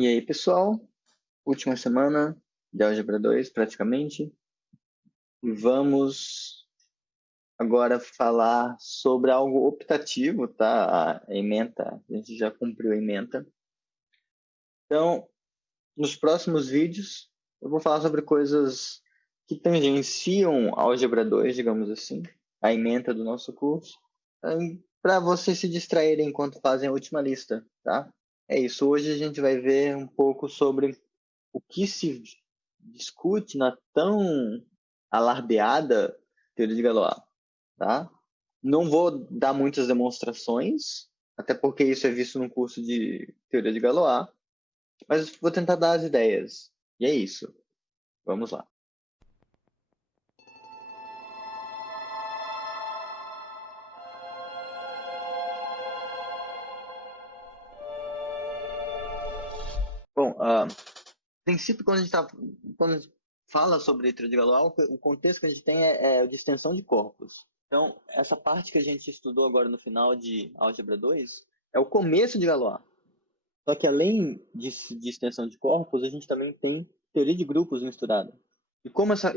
E aí, pessoal? Última semana de Álgebra 2, praticamente. E vamos agora falar sobre algo optativo, tá? A ementa, a gente já cumpriu a ementa. Então, nos próximos vídeos, eu vou falar sobre coisas que tangenciam Álgebra 2, digamos assim, a ementa do nosso curso, para vocês se distraírem enquanto fazem a última lista, tá? É isso, hoje a gente vai ver um pouco sobre o que se discute na tão alardeada teoria de Galois, tá? Não vou dar muitas demonstrações, até porque isso é visto no curso de teoria de Galois, mas vou tentar dar as ideias. E é isso. Vamos lá. Bom, a princípio, quando a gente fala sobre teoria de Galois, o contexto que a gente tem é o de extensão de corpos. Então, essa parte que a gente estudou agora no final de Álgebra 2 é o começo de Galois. Só que além de extensão de corpos, a gente também tem teoria de grupos misturada. E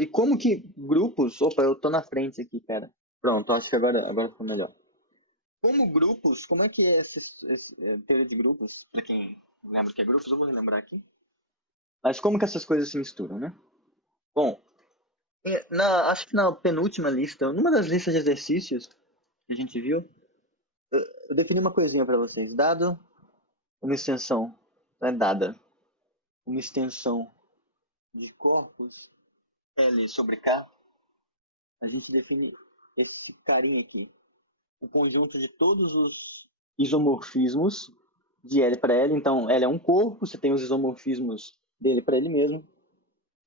como que grupos... Opa, eu tô na frente aqui, cara. Pronto, acho que agora ficou melhor. Como grupos, como é que é teoria de grupos? Para quem lembra que é grupos, eu vou lembrar aqui. Mas como que essas coisas se misturam, né? Bom, acho que na penúltima lista, numa das listas de exercícios que a gente viu, eu defini uma coisinha para vocês. Dado uma extensão, dada uma extensão de corpos L sobre K, a gente define esse carinha aqui, o conjunto de todos os isomorfismos de L para L. Então, L é um corpo, você tem os isomorfismos dele para ele mesmo.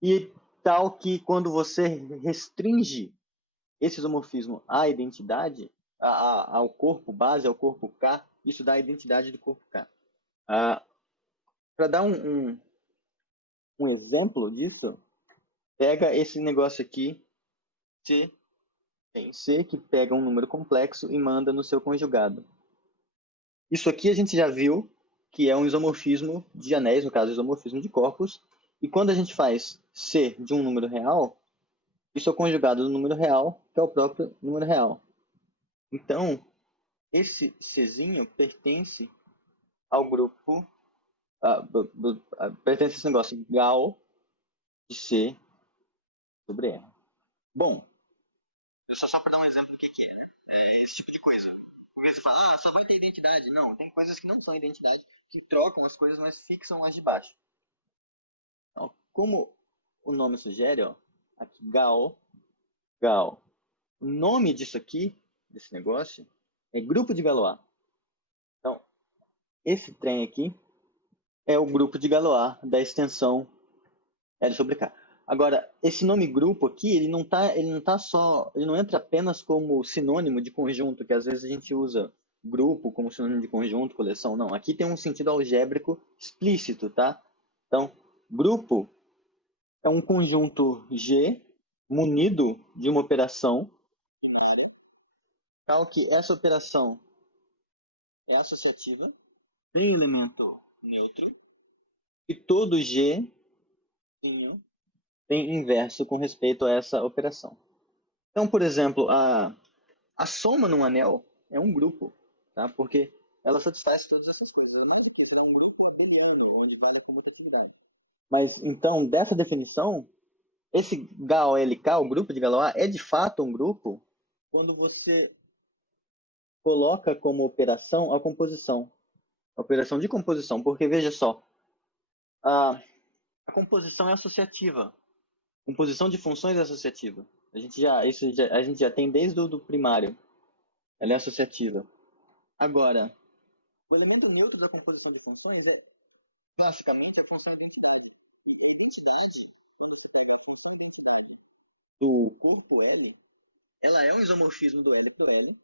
E tal que quando você restringe esse isomorfismo à identidade, ao corpo base, ao corpo K, isso dá a identidade do corpo K. Para dar um exemplo disso, pega esse negócio aqui, C, tem C, que pega um número complexo e manda no seu conjugado. Isso aqui a gente já viu que é um isomorfismo de anéis, no caso, isomorfismo de corpos. E quando a gente faz C de um número real, isso é o conjugado do número real, que é o próprio número real. Então, esse Czinho pertence ao grupo, pertence a esse negócio Gal de C sobre R. Bom, só para dar um exemplo do que é, né? Esse tipo de coisa. Porque você fala, só vai ter identidade. Não, tem coisas que não são identidade, que trocam as coisas, mas fixam as de baixo. Então, como o nome sugere, ó, aqui Gal. O nome disso aqui, desse negócio, é grupo de Galois. Então, esse trem aqui é o grupo de Galois da extensão L sobre K. Agora, esse nome grupo aqui, ele não entra apenas como sinônimo de conjunto, que às vezes a gente usa grupo como sinônimo de conjunto, coleção, não. Aqui tem um sentido algébrico explícito, tá? Então, grupo é um conjunto G munido de uma operação binária, tal que essa operação é associativa, tem elemento neutro, e todo G tem inverso com respeito a essa operação. Então, por exemplo, a soma num anel é um grupo, tá? Porque ela satisfaz todas essas coisas. A questão é um grupo abeliano, onde vale a comutatividade. Mas, então, dessa definição, esse GALK, o grupo de Galois, é de fato um grupo quando você coloca como operação a composição. A operação de composição, porque veja só, a composição é associativa. Composição de funções é associativa. A gente já tem desde o do primário. Ela é associativa. Agora, o elemento neutro da composição de funções é classicamente a função identidade. A identidade do corpo L, ela é um isomorfismo do L para o L.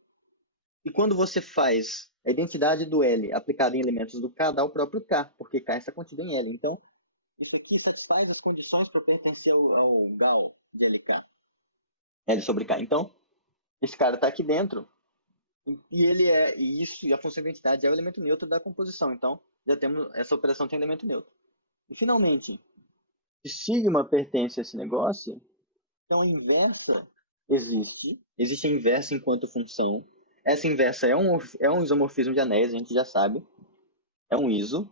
E quando você faz a identidade do L aplicada em elementos do K, dá o próprio K, porque K está contido em L. Então, isso aqui satisfaz as condições para pertencer ao Gal de LK. L sobre K. Então, esse cara está aqui dentro, e a função de identidade é o elemento neutro da composição. Então, já temos essa operação tem elemento neutro. E finalmente, se sigma pertence a esse negócio, então a inversa existe. Existe a inversa enquanto função. Essa inversa é um isomorfismo de anéis, a gente já sabe. É um iso.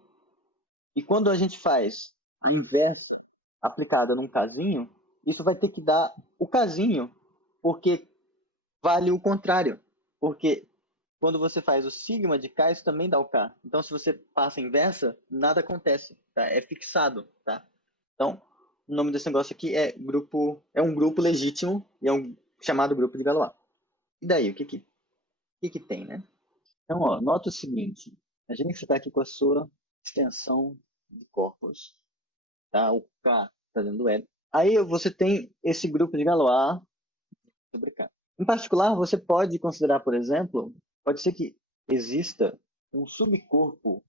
E quando a gente faz a inversa aplicada num casinho, isso vai ter que dar o casinho, porque vale o contrário. Porque quando você faz o sigma de K, isso também dá o K. Então, se você passa a inversa, nada acontece. Tá? É fixado. Tá? Então, o nome desse negócio aqui é um grupo legítimo e é um chamado grupo de Galois. E daí, o que tem, né? Então, ó, nota o seguinte. Imagina que você está aqui com a sua extensão de corpos. Tá? O K está dentro do L. Aí você tem esse grupo de Galois sobre K. Em particular, você pode considerar, por exemplo, pode ser que exista um subcorpo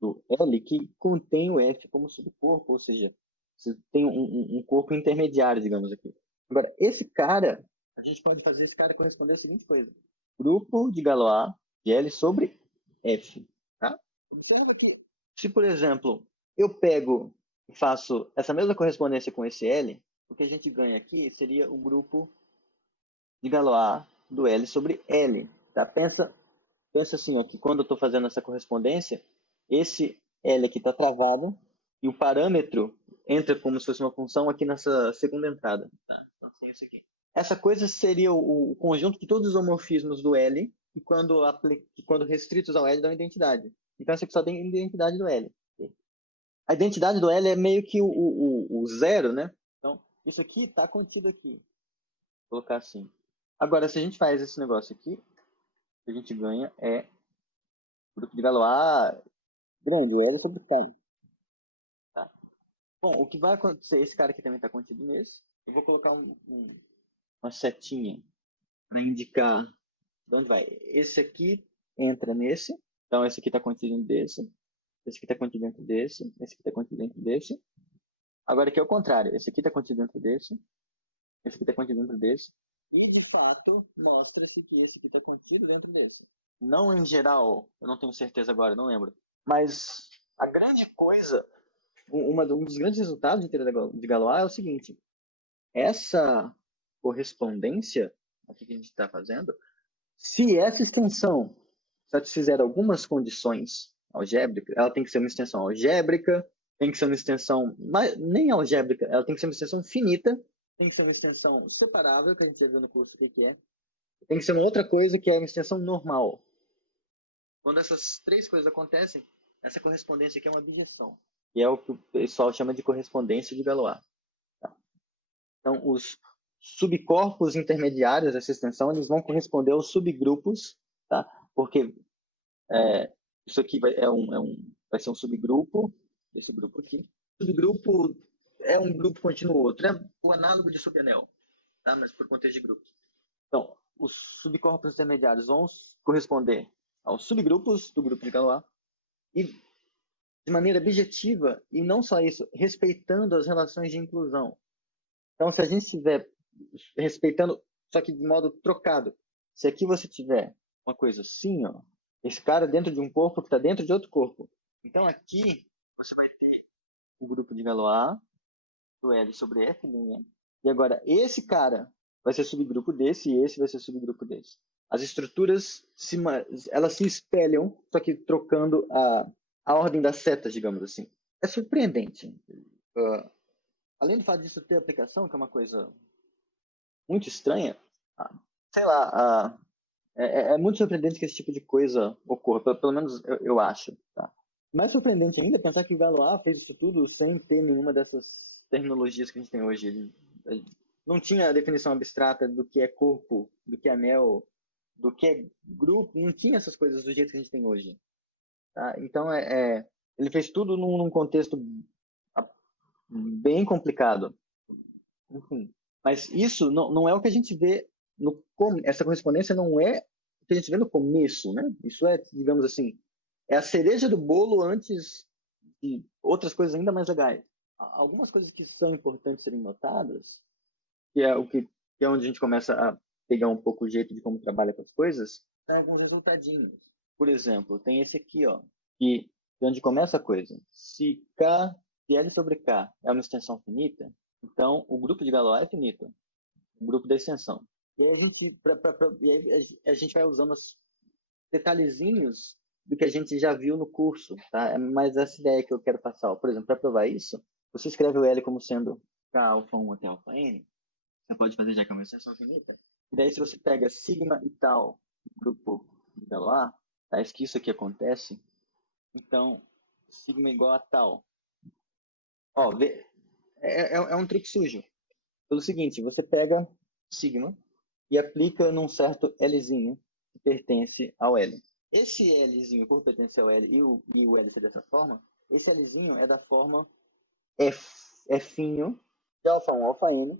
do L que contém o F como subcorpo, ou seja, você tem um corpo intermediário, digamos aqui. Agora, esse cara, a gente pode fazer esse cara corresponder à seguinte coisa. Grupo de Galois de L sobre F. Tá? Observa que, se, por exemplo, eu pego e faço essa mesma correspondência com esse L, o que a gente ganha aqui seria o grupo de Galois do L sobre L. Tá? Pensa assim, ó, que quando eu estou fazendo essa correspondência, esse L aqui está travado e o parâmetro entra como se fosse uma função aqui nessa segunda entrada. Tá? Então, assim, isso aqui. Essa coisa seria o conjunto de todos os homorfismos do L que quando restritos ao L dão identidade. Então, essa aqui só tem identidade do L. A identidade do L é meio que o zero, né? Então, isso aqui está contido aqui. Vou colocar assim. Agora, se a gente faz esse negócio aqui, o que a gente ganha é o grupo de Galois grande, o L sobre o K. Tá? Bom, o que vai acontecer, esse cara aqui também está contido nesse. Eu vou colocar uma setinha para indicar de onde vai. Esse aqui entra nesse, então esse aqui está contido dentro desse, esse aqui está contido dentro desse, esse aqui está contido dentro desse. Agora aqui é o contrário, esse aqui está contido dentro desse, esse aqui está contido dentro desse, e de fato mostra-se que esse aqui está contido dentro desse. Não em geral, eu não tenho certeza agora, não lembro. Mas a grande coisa, um dos grandes resultados de teoria de Galois é o seguinte: essa correspondência aqui que a gente está fazendo, se essa extensão satisfizer algumas condições algébricas, ela tem que ser uma extensão algébrica, tem que ser uma extensão, nem algébrica, ela tem que ser uma extensão finita, tem que ser uma extensão separável, que a gente já viu no curso o que é, tem que ser uma outra coisa que é uma extensão normal. Quando essas três coisas acontecem, essa correspondência aqui é uma bijeção, que é o que o pessoal chama de correspondência de Galois. Tá? Então, os subcorpos intermediários dessa extensão, eles vão corresponder aos subgrupos, tá? Porque isso aqui vai ser um subgrupo, esse grupo aqui. Subgrupo é um grupo contínuo outro, é o análogo de subanel, tá? Mas por contexto de grupos. Então, os subcorpos intermediários vão corresponder aos subgrupos do grupo de Galois e de maneira objetiva, e não só isso, respeitando as relações de inclusão. Então, se a gente estiver respeitando, só que de modo trocado, se aqui você tiver uma coisa assim, ó, esse cara dentro de um corpo que está dentro de outro corpo. Então, aqui você vai ter o grupo de Galois do L sobre F, né? E agora, esse cara vai ser subgrupo desse e esse vai ser subgrupo desse. As estruturas elas se espelham, só que trocando a ordem das setas, digamos assim. É surpreendente. Além do fato disso ter aplicação, que é uma coisa muito estranha, sei lá, é muito surpreendente que esse tipo de coisa ocorra, pelo menos eu acho. Tá? Mais surpreendente ainda é pensar que o Galois fez isso tudo sem ter nenhuma dessas terminologias que a gente tem hoje. Ele não tinha a definição abstrata do que é corpo, do que é anel, do que é grupo, não tinha essas coisas do jeito que a gente tem hoje. Tá? Então, ele fez tudo num contexto bem complicado. Enfim, mas isso não é o que a gente vê essa correspondência não é o que a gente vê no começo, né? Isso é, digamos assim, é a cereja do bolo antes de outras coisas ainda mais legais. Algumas coisas que são importantes serem notadas, que é que é onde a gente começa a pegar um pouco o jeito de como trabalha com as coisas, tem alguns resultadinhos. Por exemplo, tem esse aqui, ó, que de onde começa a coisa. Se L sobre K é uma extensão finita, então o grupo de Galois é finito, o grupo da extensão. E aí a gente vai usando os detalhezinhos do que a gente já viu no curso, tá? É mais essa ideia que eu quero passar. Por exemplo, para provar isso, você escreve o L como sendo K alfa 1 até alfa n, você pode fazer já que é uma extensão finita. E daí se você pega sigma e tal, grupo de Galois, tá? Que isso aqui acontece, então sigma igual a tal. Ó, é um truque sujo. Pelo seguinte, você pega sigma e aplica num certo Lzinho que pertence ao L. Esse Lzinho, por pertencer ao L e o L ser dessa forma, esse Lzinho é da forma F'inho de alfa 1 alfa n,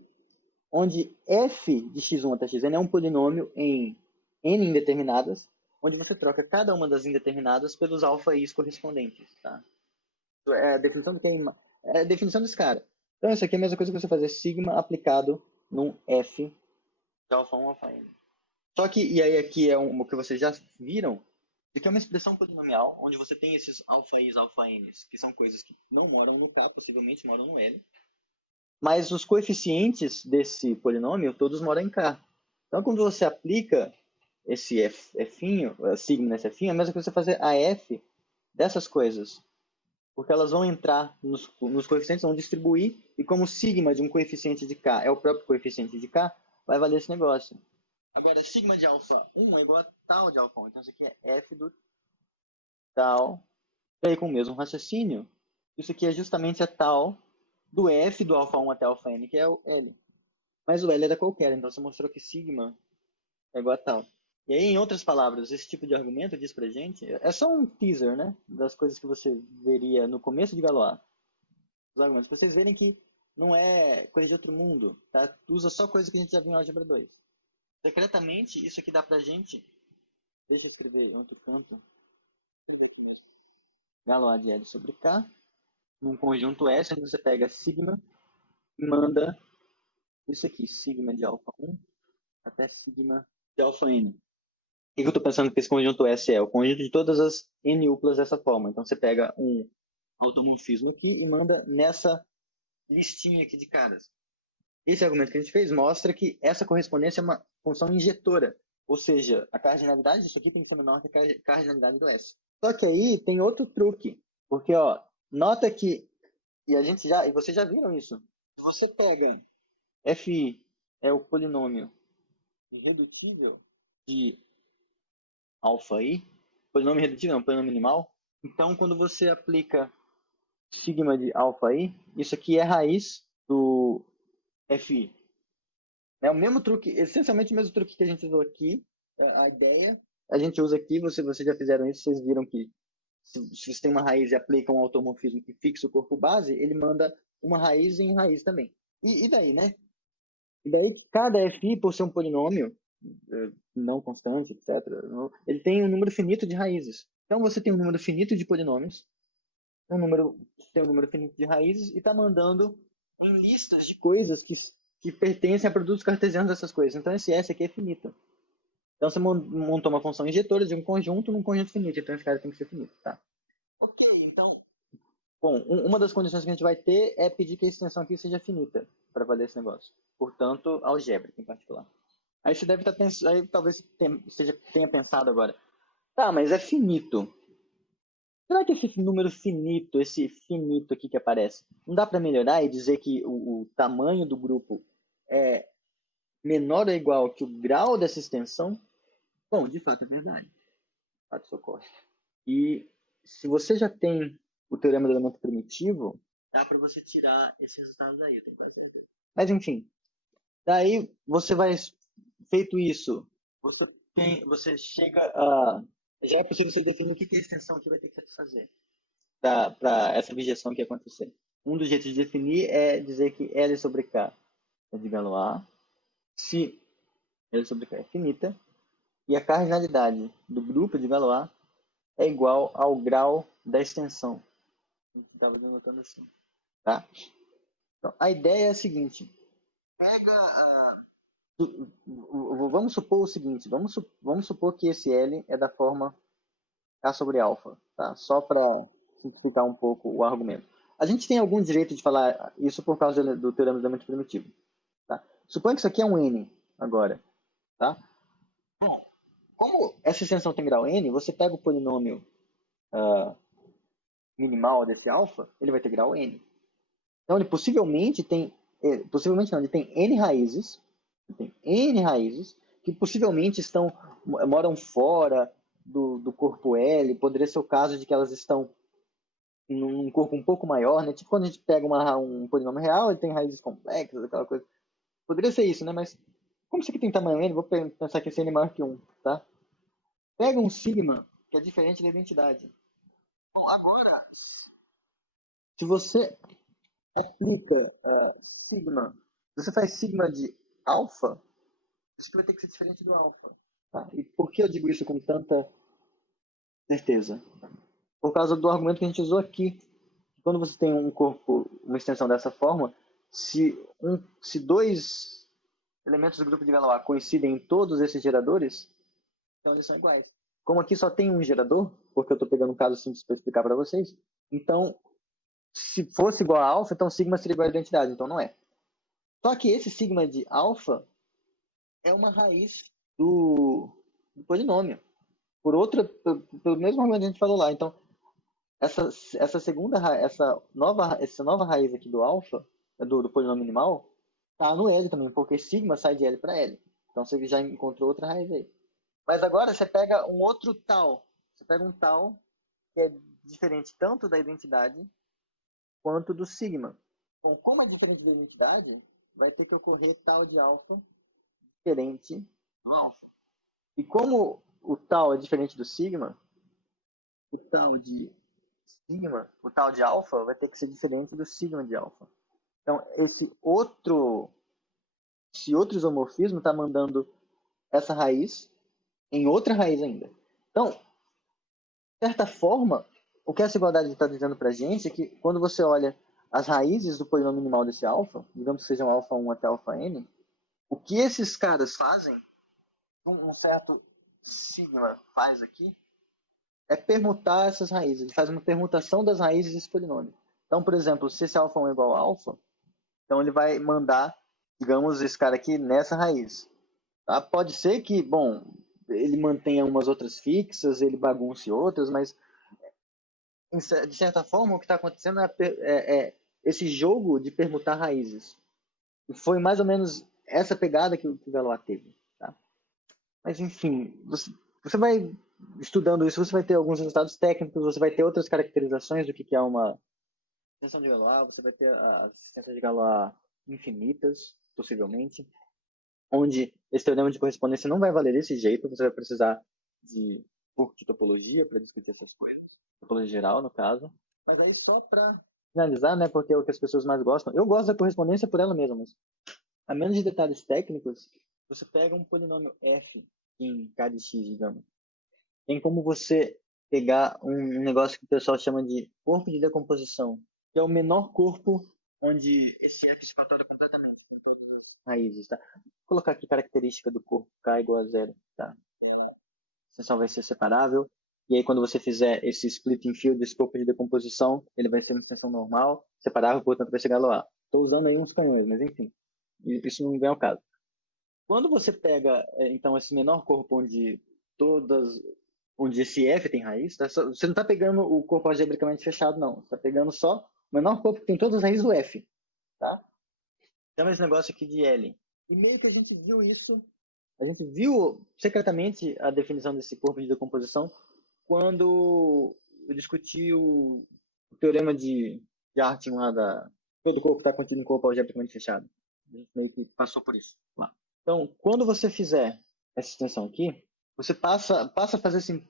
onde f de x1 até xn é um polinômio em n indeterminadas, onde você troca cada uma das indeterminadas pelos alfa i's correspondentes. Tá? É a definição do que é a definição desse cara. Então, isso aqui é a mesma coisa que você fazer sigma aplicado num f de alfa 1 alfa n. Só que, e aí aqui é o que vocês já viram, que é uma expressão polinomial, onde você tem esses alfa i's, alfa n's, que são coisas que não moram no K, possivelmente moram no L, mas os coeficientes desse polinômio todos moram em K. Então, quando você aplica esse F'inho, sigma nesse F'inho, é a mesma coisa que você fazer a F dessas coisas, porque elas vão entrar nos coeficientes, vão distribuir, e como sigma de um coeficiente de K é o próprio coeficiente de K, vai valer esse negócio. Agora, sigma de alfa 1 é igual a tal de alfa 1, então isso aqui é F do tal, e aí com o mesmo raciocínio, isso aqui é justamente a tal do F do alfa 1 até alfa n, que é o L. Mas o L era qualquer, então você mostrou que sigma é igual a tal. E aí, em outras palavras, esse tipo de argumento diz pra gente, é só um teaser, né, das coisas que você veria no começo de Galois, os argumentos, pra vocês verem que não é coisa de outro mundo, tá? Usa só coisa que a gente já viu em álgebra 2. Secretamente, isso aqui dá pra gente, deixa eu escrever em outro canto, Galois de L sobre K, num conjunto S, onde você pega sigma e manda isso aqui, sigma de alfa 1 até sigma de alfa n. O que eu estou pensando que esse conjunto S é? O conjunto de todas as n uplas dessa forma. Então você pega um automorfismo aqui e manda nessa listinha aqui de caras. Esse argumento que a gente fez mostra que essa correspondência é uma função injetora. Ou seja, a cardinalidade disso aqui tem que ser menor que a cardinalidade do S. Só que aí tem outro truque. Porque, ó, nota que, e vocês já viram isso. Se você pega Fi é o polinômio irredutível de alfa i, polinômio irredutível não, polinômio minimal. Então, quando você aplica sigma de alfa i, isso aqui é raiz do Fi. É o mesmo truque, essencialmente o mesmo truque que a gente usou aqui, a ideia, a gente usa aqui, vocês já fizeram isso, vocês viram que se você tem uma raiz e aplica um automorfismo que fixa o corpo base, ele manda uma raiz em raiz também. E daí, né? E daí, cada Fi, por ser um polinômio não constante, etc., ele tem um número finito de raízes. Então, você tem um número finito de polinômios, tem um número finito de raízes e está mandando em listas de coisas que pertencem a produtos cartesianos dessas coisas. Então, esse S aqui é finito. Então, você montou uma função injetora de um conjunto num conjunto finito. Então, esse cara tem que ser finito. Tá? Ok, então... Bom, uma das condições que a gente vai ter é pedir que a extensão aqui seja finita para valer esse negócio. Portanto, algébrica em particular. Aí você deve estar pensando, aí talvez tenha pensado agora, tá, mas é finito. Será que esse número finito, esse finito aqui que aparece, não dá para melhorar e dizer que o tamanho do grupo é menor ou igual que o grau dessa extensão? Bom, de fato é verdade. De fato isso ocorre. E se você já tem o teorema do elemento primitivo, dá para você tirar esse resultado daí, eu tenho quase certeza. Mas enfim, daí você vai, feito isso, você chega a... Já é possível você definir o que a extensão aqui vai ter que fazer para essa objeção que acontecer. Um dos jeitos de definir é dizer que L sobre K é de Galois, se L sobre K é finita, e a cardinalidade do grupo de Galois é igual ao grau da extensão. A gente estava denotando assim. Tá? Então, a ideia é a seguinte. Vamos supor o seguinte. Vamos supor que esse L é da forma K sobre alfa. Tá? Só para simplificar um pouco o argumento. A gente tem algum direito de falar isso por causa do teorema do elemento primitivo. Tá? Suponha que isso aqui é um n agora. Tá? Bom, como essa extensão tem grau n, você pega o polinômio minimal desse alfa, ele vai ter grau n. Então ele possivelmente tem, ele tem n raízes, que possivelmente moram fora do corpo L. Poderia ser o caso de que elas estão num corpo um pouco maior, né? Tipo quando a gente pega um polinômio real, ele tem raízes complexas, aquela coisa. Poderia ser isso, né? Mas como isso aqui tem tamanho n, vou pensar que esse n é maior que 1, tá? Pega um sigma, que é diferente da identidade. Bom, agora, se você aplica sigma, se você faz sigma de alfa, isso vai ter que ser diferente do alfa. Tá? E por que eu digo isso com tanta certeza? Por causa do argumento que a gente usou aqui. Quando você tem um corpo, uma extensão dessa forma, se dois elementos do grupo de Galois coincidem em todos esses geradores, então eles são iguais. Como aqui só tem um gerador, porque eu estou pegando um caso simples para explicar para vocês, então, se fosse igual a alfa, então sigma seria igual a identidade, então não é. Só que esse sigma de alfa é uma raiz do polinômio. Pelo mesmo argumento que a gente falou lá. Então, essa nova raiz aqui do alfa, do polinômio minimal, tá no L também, porque sigma sai de L para L. Então você já encontrou outra raiz aí. Mas agora você pega um outro tal. Você pega um tal que é diferente tanto da identidade quanto do sigma. Bom, como é diferente da identidade, vai ter que ocorrer tal de alfa diferente do alfa. E como o tal é diferente do sigma, o tal de alfa vai ter que ser diferente do sigma de alfa. Então, esse outro isomorfismo está mandando essa raiz em outra raiz ainda. Então, de certa forma, o que essa igualdade está dizendo para a gente é que quando você olha as raízes do polinômio minimal desse alfa, digamos que sejam alfa 1 até alfa n, o que esses caras fazem, um certo sigma faz aqui, é permutar essas raízes. Ele faz uma permutação das raízes desse polinômio. Então, por exemplo, se esse alfa 1 é igual a alfa, então ele vai mandar, digamos, esse cara aqui nessa raiz. Tá? Pode ser que, bom, ele mantenha umas outras fixas, ele bagunce outras, mas de certa forma o que está acontecendo é esse jogo de permutar raízes. E foi mais ou menos essa pegada que o Galois teve. Tá? Mas enfim, você vai estudando isso, você vai ter alguns resultados técnicos, você vai ter outras caracterizações do que é uma extensão de Galois, você vai ter as extensões de Galois infinitas, possivelmente, onde esse teorema de correspondência não vai valer desse jeito, você vai precisar de um pouco de topologia para discutir essas coisas, topologia geral, no caso. Mas aí só para finalizar, né, porque é o que as pessoas mais gostam, eu gosto da correspondência por ela mesma, mas a menos de detalhes técnicos, você pega um polinômio f em k de x, digamos. Tem como você pegar um negócio que o pessoal chama de corpo de decomposição, que é o menor corpo onde esse f se fatora completamente, com todas as raízes, tá? Vou colocar aqui característica do corpo k igual a zero, tá? A extensão vai ser separável, e aí quando você fizer esse splitting field desse corpo de decomposição, ele vai ser uma extensão normal, separável, portanto vai chegar lá. Estou usando aí uns canhões, mas enfim, isso não vem ao caso. Quando você pega, então, esse menor corpo onde esse F tem raiz, tá? Você não está pegando o corpo algebricamente fechado, não. Você está pegando só o menor corpo que tem todas as raízes do F. Tá? Então, esse negócio aqui de L. E meio que a gente viu isso, a gente viu secretamente a definição desse corpo de decomposição quando eu discuti o teorema de Artin lá todo corpo está contido em corpo algebricamente fechado. A gente meio que passou por isso lá. Então, quando você fizer essa extensão aqui, você passa a fazer assim,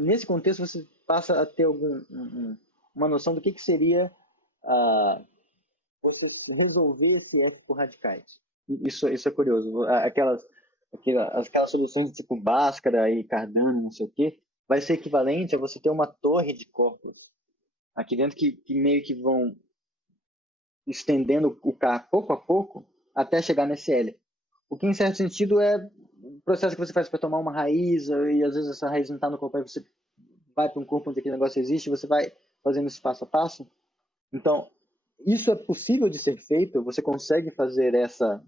nesse contexto você passa a ter uma noção do que seria você resolver esse F por radicais. Isso é curioso. Aquelas soluções de tipo Bhaskara e Cardano, não sei o quê, vai ser equivalente a você ter uma torre de corpos aqui dentro que meio que vão estendendo o K pouco a pouco até chegar nesse L. O que, em certo sentido, é o processo que você faz para tomar uma raiz, e às vezes essa raiz não está no corpo, aí você vai para um corpo onde aquele negócio existe, você vai fazendo esse passo a passo. Então, isso é possível de ser feito, você consegue fazer essa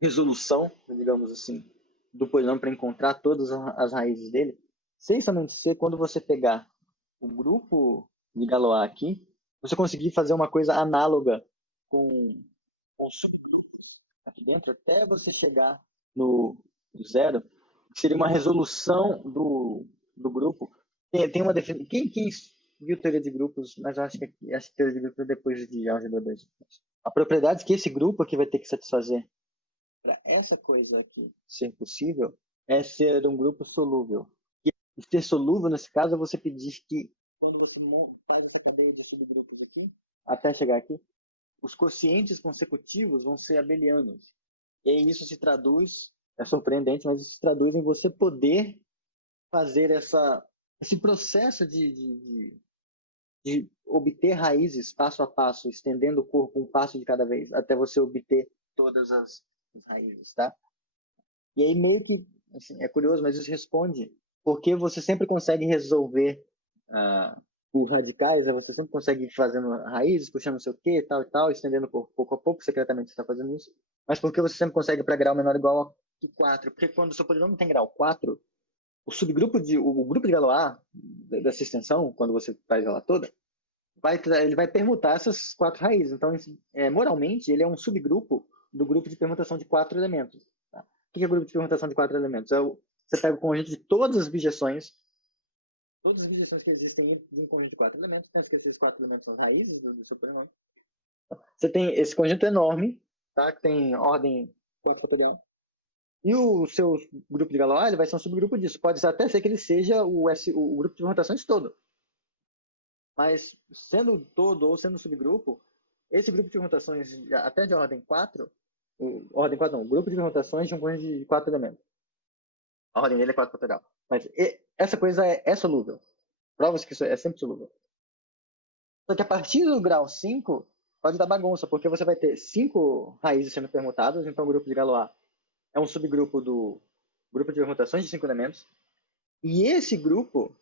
resolução, digamos assim, do polinômio para encontrar todas as raízes dele, sem somente ser quando você pegar o grupo de Galois aqui, você conseguir fazer uma coisa análoga com o subgrupo aqui dentro, até você chegar no zero, que seria uma resolução do grupo. Tem uma definição. Quem viu teoria de grupos, mas eu acho que essa teoria de grupos é depois de álgebra 2. A propriedade que esse grupo aqui vai ter que satisfazer para essa coisa aqui ser possível é ser um grupo solúvel. E ser solúvel, nesse caso, é você pedir que, quando você pega essa cadeia de subgrupos aqui, até chegar aqui, os quocientes consecutivos vão ser abelianos. E aí isso se traduz, é surpreendente, mas isso se traduz em você poder fazer esse processo de obter raízes passo a passo, estendendo o corpo um passo de cada vez, até você obter todas as raízes, tá? E aí meio que, assim, é curioso, mas isso responde porque você sempre consegue resolver por radicais, você sempre consegue ir fazendo raízes, puxando não sei o que, tal e tal, estendendo pouco a pouco, secretamente você está fazendo isso, mas porque você sempre consegue para grau menor ou igual a 4, porque quando o seu polinômio tem grau 4, o grupo de Galois dessa extensão, quando você faz ela toda, ele vai permutar essas 4 raízes. Então, moralmente, ele é um subgrupo do grupo de permutação de 4 elementos. Tá? O que é o grupo de permutação de 4 elementos? Você pega o conjunto de todas as bijeções que existem em um conjunto de 4 elementos, pensa que esses 4 elementos são as raízes do seu polinômio. Você tem esse conjunto enorme, tá? Que tem ordem fatorial. E o seu grupo de Galois vai ser um subgrupo disso. Pode até ser que ele seja o grupo de permutações todo. Mas, sendo todo ou sendo subgrupo, esse grupo de permutações, até de ordem 4, ordem 4 não, grupo de permutações de um conjunto de 4 elementos. A ordem dele é 4 fatorial. Mas essa coisa é solúvel. Provas que isso é sempre solúvel. Só que a partir do grau 5, pode dar bagunça, porque você vai ter 5 raízes sendo permutadas, então o grupo de Galois é um subgrupo do grupo de permutações de 5 elementos. E esse grupo,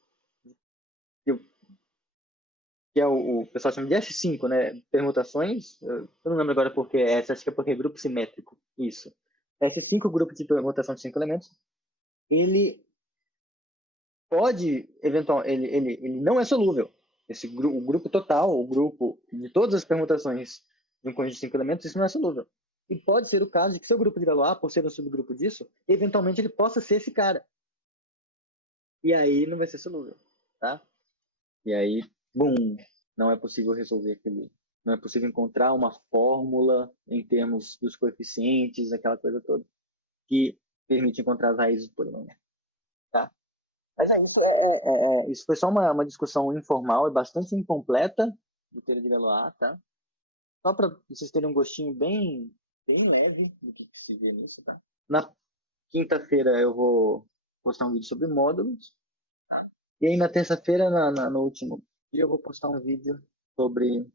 que é o pessoal chama de S5, né? Permutações, eu não lembro agora porque acho que é porque é grupo simétrico, isso. S5, grupo de permutação de 5 elementos, ele pode, eventualmente, ele não é solúvel. O grupo total, o grupo de todas as permutações de um conjunto de 5 elementos, isso não é solúvel. E pode ser o caso de que seu grupo de Galois, por ser um subgrupo disso, eventualmente ele possa ser esse cara. E aí não vai ser solúvel, tá? E aí, bum, não é possível resolver aquele. Não é possível encontrar uma fórmula em termos dos coeficientes, aquela coisa toda, que permite encontrar as raízes do polinômio. Tá? Mas isso, isso foi só uma discussão informal e bastante incompleta do teoria de Galois, tá? Só para vocês terem um gostinho bem leve do que se vê nisso, tá? Na quinta-feira eu vou postar um vídeo sobre módulos. E aí na terça-feira, no último dia, eu vou postar um vídeo sobre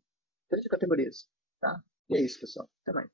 3 categorias, tá? E é isso, pessoal. Até mais.